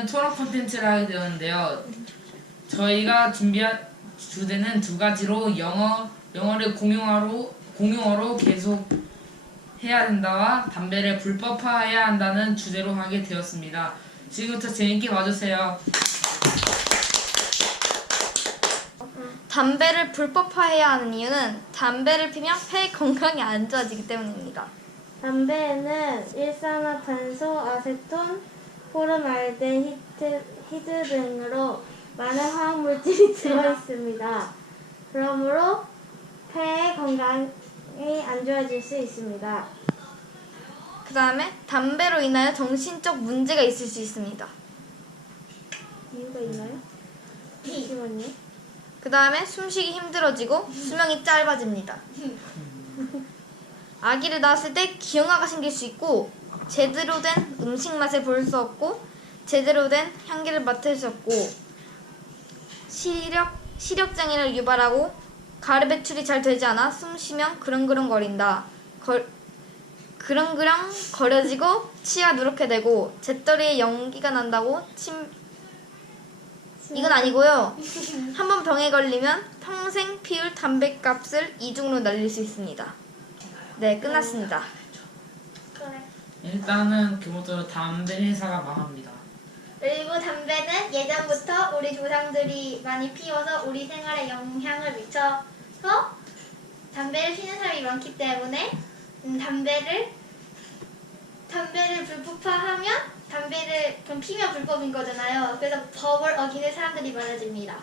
오늘은 토론 콘텐츠를 하게 되었는데요. 저희가 준비한 주제는 두 가지로 영어 영어를 공용어로 공용어로 계속 해야 된다와 담배를 불법화해야 한다는 주제로 하게 되었습니다. 지금부터 재밌게 봐주세요. 담배를 불법화해야 하는 이유는 담배를 피면 폐 건강이 안 좋아지기 때문입니다. 담배에는 일산화탄소, 아세톤, 포름알데히드 히드 등으로 많은 화학물질이 들어있습니다. 그러므로 폐의 건강이 안 좋아질 수 있습니다. 그 다음에 담배로 인하여 정신적 문제가 있을 수 있습니다. 이유가 있나요? 잠시만요. 그 다음에 숨쉬기 힘들어지고 수명이 짧아집니다. 아기를 낳았을 때 기형아가 생길 수 있고 제대로 된 음식 맛을 볼 수 없고 제대로 된 향기를 맡을 수 없고 시력 시력 장애를 유발하고 가래 배출이 잘 되지 않아 숨 쉬면 그렁그렁거린다. 걸, 그렁그렁 거려지고 치아 누렇게 되고 재떨이에 연기가 난다고 침 이건 아니고요. 한 번 병에 걸리면 평생 피울 담배값을 이중으로 날릴 수 있습니다. 네, 끝났습니다. 일단은 기본적으로 담배 회사가 망합니다. 그리고 담배는 예전부터 우리 조상들이 많이 피워서 우리 생활에 영향을 미쳐서 담배를 피는 사람이 많기 때문에 음, 담배를 담배를 불법화하면 담배를 그럼 피면 불법인 거잖아요. 그래서 법을 어기는 사람들이 많아집니다.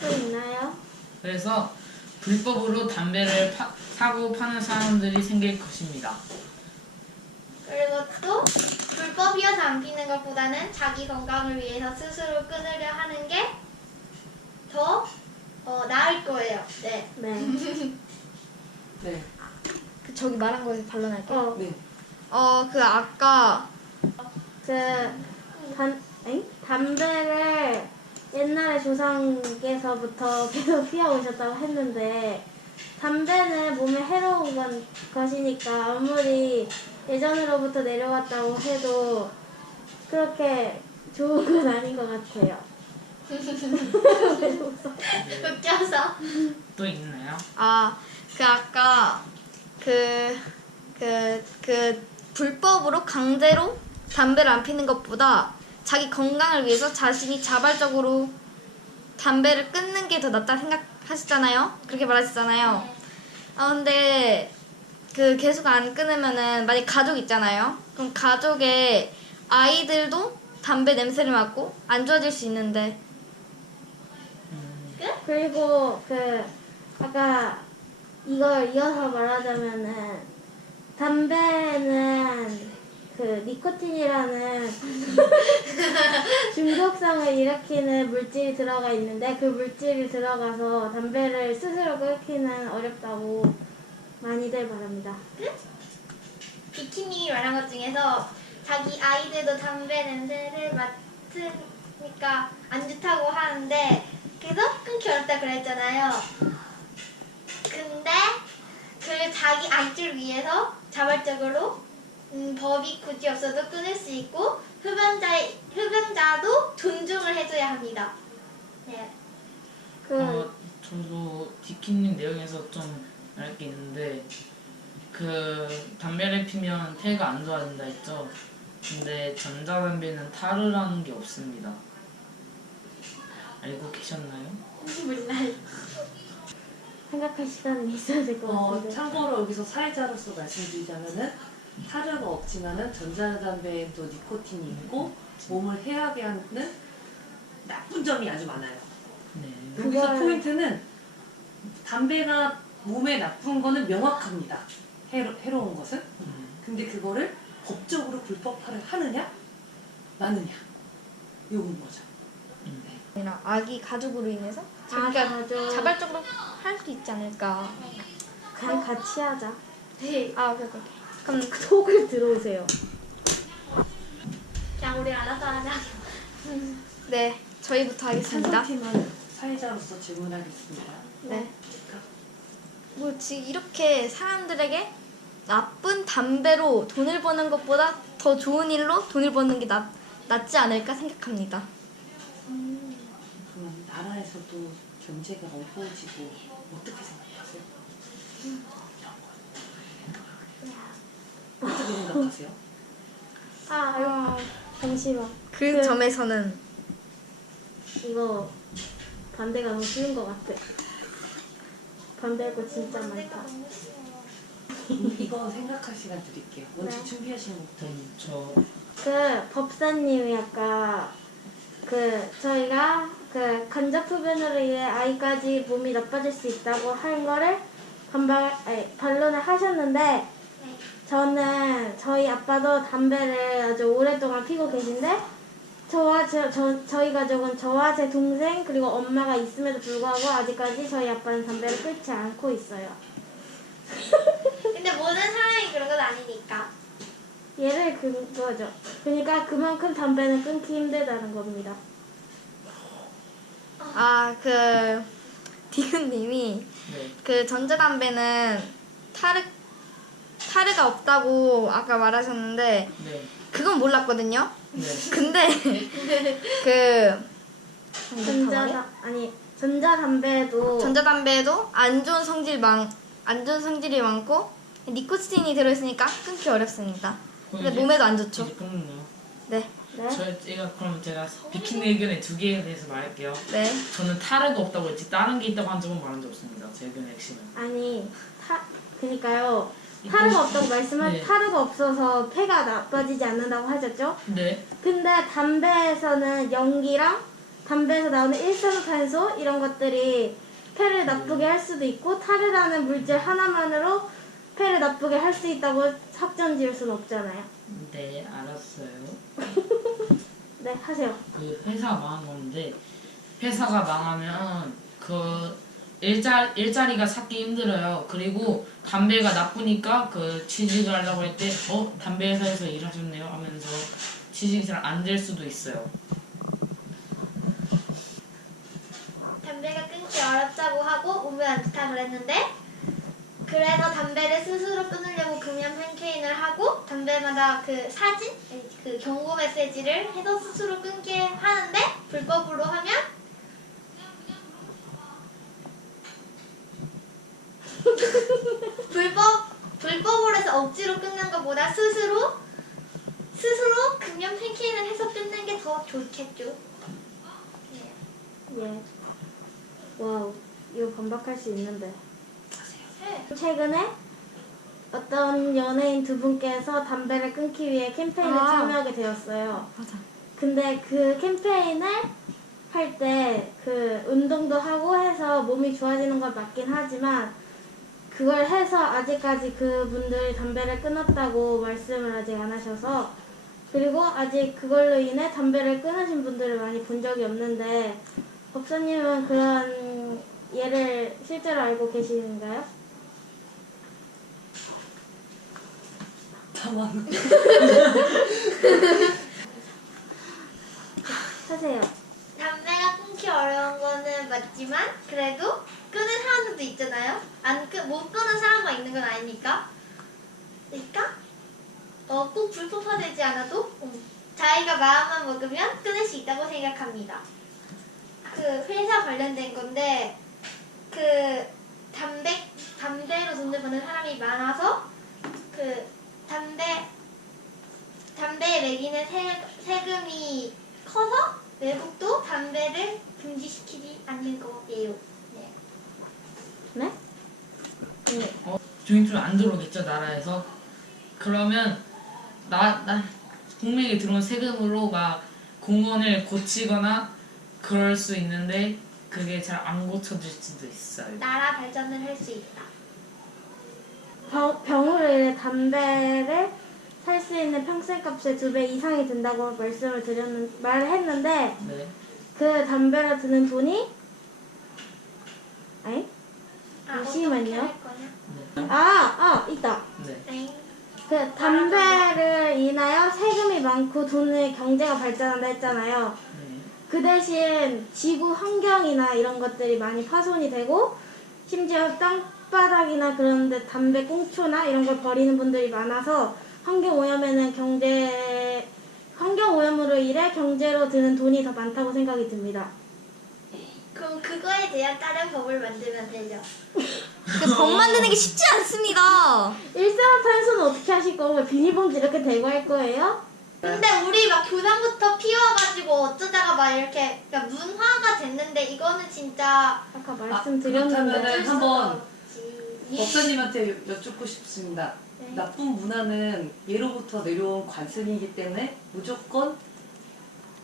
또 있나요? 그래서 불법으로 담배를 파- 사고 파는 사람들이 생길 것입니다. 그리고 또 불법이어서 안 피는 것보다는 자기 건강을 위해서 스스로 끊으려 하는 게더 어, 나을 거예요. 네. 네. 네. 그 저기 말한 거에서 반론할게요. 어, 네. 어, 그 아까 그 담, 엥? 담배를 옛날에 조상께서부터 계속 피워오셨다고 했는데 담배는 몸에 해로운 건, 것이니까 아무리 예전으로부터 내려왔다고 해도 그렇게 좋은 건 아닌 것 같아요. 웃겨서. 또 있나요? 아, 그 아까 그, 그, 그 불법으로 강제로 담배를 안 피는 것보다 자기 건강을 위해서 자신이 자발적으로 담배를 끊는 게 더 낫다 생각하시잖아요. 그렇게 말하시잖아요. 아, 근데 그 계속 안 끊으면은 만약 가족 있잖아요. 그럼 가족의 아이들도 담배 냄새를 맡고 안 좋아질 수 있는데 그리고 그 아까 이걸 이어서 말하자면은 담배는 그 니코틴이라는 중독성을 일으키는 물질이 들어가 있는데 그 물질이 들어가서 담배를 스스로 끊기는 어렵다고 많이들 말합니다. 비키니 말한 것 중에서 자기 아이들도 담배 냄새를 맡으니까 안 좋다고 하는데 계속 끊기 어렵다 그랬잖아요. 근데 그 자기 아이들 위해서 자발적으로 음, 법이 굳이 없어도 끊을 수 있고 흡연자 흡연자도 존중을 해줘야 합니다. 네. 그 어, 저도 디키님 내용에서 좀 알 게 있는데 그 담배를 피면 폐가 안 좋아진다 했죠. 근데 전자담배는 타르라는 게 없습니다. 알고 계셨나요? 몰라요. 생각할 시간이 있어야 될것 어, 같은데. 참고로 여기서 사회자로서 말씀드리자면은 타르가 없지만은 전자담배엔 또 니코틴이 있고 몸을 해하게 하는 나쁜 점이 아주 많아요. 네. 여기서 그걸- 포인트는 담배가 몸에 나쁜 거는 명확합니다. 해로, 해로운 것은. 음, 근데 그거를 법적으로 불법화를 하느냐 마느냐 요건 거죠. 음. 아니라 아기 가족으로 인해서 아, 자기가 가족. 자발적으로 할 수 있지 않을까. 그냥 같이 하자. 네. 아, 오케이, 오케이. 그럼 속을 들어오세요. 그냥 우리 알아서 하자. 네, 저희부터 하겠습니다. 한팀은 사회자로서 질문하겠습니다. 네. 뭐 지금 이렇게 사람들에게 나쁜 담배로 돈을 버는 것보다 더 좋은 일로 돈을 버는 게 낫, 낫지 않을까 생각합니다. 그럼 나라에서도 경제가 어려워지고 어떻게 생각하세요? 어떻게 생각하세요? 아, 잠시만. 그 그- 점에서는 이거 반대가 너무 쉬운 것 같아. 반대할 거 진짜 많다. 이거 생각할 시간 드릴게요. 원칙 네. 준비하시는 것부터. 음, 저 그 법사님이 아까 그 저희가 그 간접 흡연으로 인해 아이까지 몸이 나빠질 수 있다고 한 거를 반발 아니, 반론을 하셨는데 저는 저희 아빠도 담배를 아주 오랫동안 피고 계신데 저와 저, 저 저희 가족은 저와 제 동생 그리고 엄마가 있음에도 불구하고 아직까지 저희 아빠는 담배를 끊지 않고 있어요. 근데 모든 사람이 그런 건 아니니까. 얘를 그거죠. 그러니까 그만큼 담배는 끊기 힘들다는 겁니다. 아 그 디그님이 네. 그 전자담배는 타르 타르가 없다고 아까 말하셨는데 네. 그건 몰랐거든요. 네. 근데 그 전자 아니 전자담배도 전자담배에도 안 좋은 성질 많, 안 좋은 성질이 많고 니코틴이 들어있으니까 끊기 어렵습니다. 근데 이제- 몸에도 안 좋죠. 이제 끊는요. 네, 네? 저 제가 그럼 제가 비키니 의견의 두 개에 대해서 말할게요. 네. 저는 타르가 없다고 했지 다른 게 있다고 한 적은 말한 적 없습니다. 제 의견의 핵심은. 아니 타 그러니까요 타르가 없다고 말씀할 네. 타르가 없어서 폐가 나빠지지 않는다고 하셨죠? 네. 근데 담배에서는 연기랑 담배에서 나오는 일산화탄소 이런 것들이 폐를 나쁘게 할 수도 있고 타르라는 물질 하나만으로 폐를 나쁘게 할 수 있다고 확정 지을 수는 없잖아요. 네, 알았어요. 네 하세요. 그 회사 망한 건데 회사가 망하면 그 일자 일자리가 찾기 힘들어요. 그리고 담배가 나쁘니까 그 취직을 하려고 할 때 어 담배 회사에서 일하셨네요 하면서 취직이 잘 안 될 수도 있어요. 담배가 끊기 어렵다고 하고 몸에 안 좋다고 그랬는데 그래서 담배를 스스로 끊으려고 금연 캠페인을 하고 담배마다 그 사진, 그 경고 메시지를 해서 스스로 끊게 하는데 불법으로 하면 불법 불법으로 해서 억지로 끊는 것보다 스스로 스스로 금연 캠페인을 해서 끊는 게 더 좋겠죠. 네. 예. 와우 이거 반박할 수 있는데. 네. 최근에 어떤 연예인 두 분께서 담배를 끊기 위해 캠페인을 아. 참여하게 되었어요. 맞아. 근데 그 캠페인을 할 때 그 운동도 하고 해서 몸이 좋아지는 건 맞긴 하지만 그걸 해서 아직까지 그분들이 담배를 끊었다고 말씀을 아직 안 하셔서 그리고 아직 그걸로 인해 담배를 끊으신 분들을 많이 본 적이 없는데 법사님은 그런 예를 실제로 알고 계시는가요? 당황. 하세요. 담배가 끊기 어려운 거는 맞지만 그래도 끊은 사람들도 있잖아요. 안 끊, 못 끊은 사람만 있는 건 아니니까. 그러니까 어, 꼭 불법화되지 않아도 음, 자기가 마음만 먹으면 끊을 수 있다고 생각합니다. 그 회사 관련된 건데 그 담배 담배로 돈을 버는 사람이 많아서 그 담배 담배에 매기는 세, 세금이 커서 외국도 담배를 금지시키지 않는 거예요. 네. 네? 네. 조인 좀안 들어오겠죠 나라에서 그러면 나, 나 국민에게 들어온 세금으로 막 공원을 고치거나 그럴 수 있는데 그게 잘 안 고쳐질 수도 있어요. 나라 발전을 할 수 있다. 병, 병으로 인해 담배를 살 수 있는 평생값의 두 배 이상이 든다고 말씀을 드렸는 말을 했는데 네. 그 담배를 드는 돈이 아니 아, 잠시만요. 아, 아 있다. 네. 네. 그 담배를 인하여 세금이 많고 돈의 경제가 발전한다 했잖아요. 네. 그 대신 지구 환경이나 이런 것들이 많이 파손이 되고 심지어 땅 흙바닥이나 그런데 담배 꽁초나 이런 걸 버리는 분들이 많아서 환경 오염에는 경제 환경 오염으로 인해 경제로 드는 돈이 더 많다고 생각이 듭니다. 그럼 그거에 대한 다른 법을 만들면 되죠. 그 법 만드는 게 쉽지 않습니다. 일산화탄소는 어떻게 하실 거고 비닐봉지 이렇게 대고 할 거예요? 근데 우리 막 교상부터 피워가지고 어쩌다가 막 이렇게 그러니까 문화가 됐는데 이거는 진짜 아까 그렇다면은 말씀드렸는데 한번 없지. 법사님한테 여쭙고 싶습니다. 네. 나쁜 문화는 예로부터 내려온 관습이기 때문에 무조건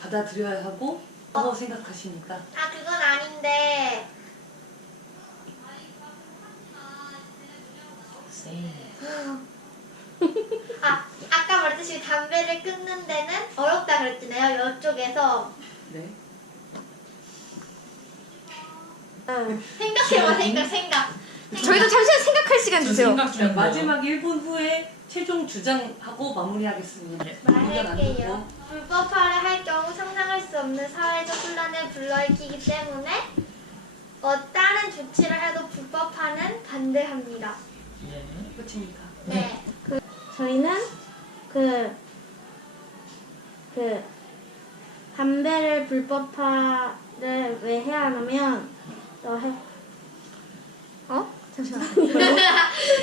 받아들여야 하고 라고 생각하십니까? 아 그건 아닌데 쌤. 아 아까 말했듯이 담배를 끊는 데는 어렵다 그랬잖아요. 이쪽에서 네. 응. 생각해봐 생각 생각. 저희도 잠시만 생각할 시간 저 주세요. 생각. 마지막 1분 후에 최종 주장하고 마무리하겠습니다. 네. 의견 안 말할게요. 불법화를 할 경우 상상할 수 없는 사회적 혼란을 불러일으키기 때문에 어, 다른 조치를 해도 불법화는 반대합니다. 예. 끝입니까? 네. 저희는 그, 그, 담배를 불법화를 왜 해야 하냐면, 너 해, 어? 잠시만.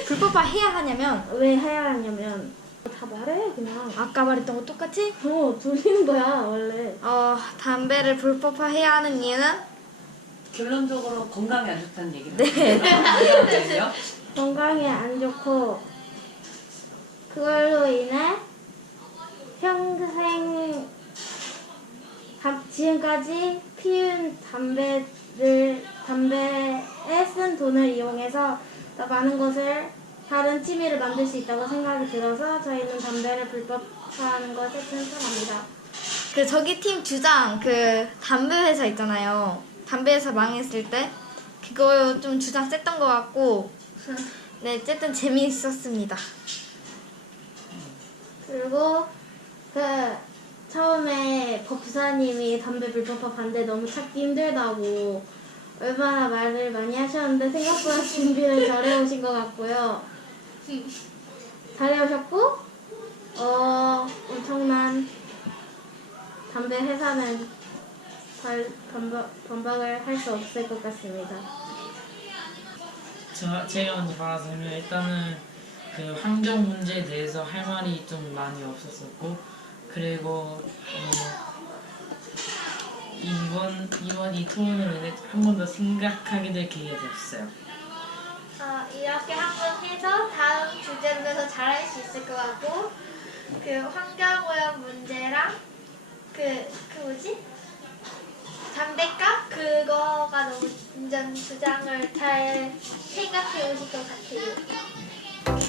불법화 해야 하냐면 왜 해야 하냐면, 다 말해, 그냥. 아까 말했던 거 똑같이 어, 돌리는 거야, 원래. 어 담배를 불법화 해야 하는 이유는 결론적으로 건강에 안 좋다는 얘기를 네. 하거든요. 건강에 안 좋고, 그걸로 인해 평생, 담- 지금까지 피운 담배를, 담배에 쓴 돈을 이용해서 더 많은 것을 다른 취미를 만들 수 있다고 생각이 들어서 저희는 담배를 불법화하는 것에 찬성합니다. 그 저기 팀 주장 그 담배 회사 있잖아요. 담배 회사 망했을 때 그거 좀 주장 셌던 것 같고 네 어쨌든 재미있었습니다. 그리고 그 처음에 법사님이 담배 불법화 반대 너무 찾기 힘들다고 얼마나 말을 많이 하셨는데 생각보다 준비를 잘해 오신 것 같고요. 잘해 오셨고 어 엄청난 담배 회사는 발, 반박, 반박을 할 수 없을 것 같습니다. 저, 제가 먼저 말하자면 일단은 그 환경 문제에 대해서 할 말이 좀 많이 없었었고 그리고 어, 이번 이번 이 토론을 인해 한 번 더 생각하게 될 기회가 됐어요. 어, 이렇게 한번 해서 다음 주제로 해서 잘할 수 있을 것 같고 그 환경오염 문제랑 그, 그 뭐지? 담배값? 그거가 너무 인전 주장을 잘 생각해 오실 것 같아요.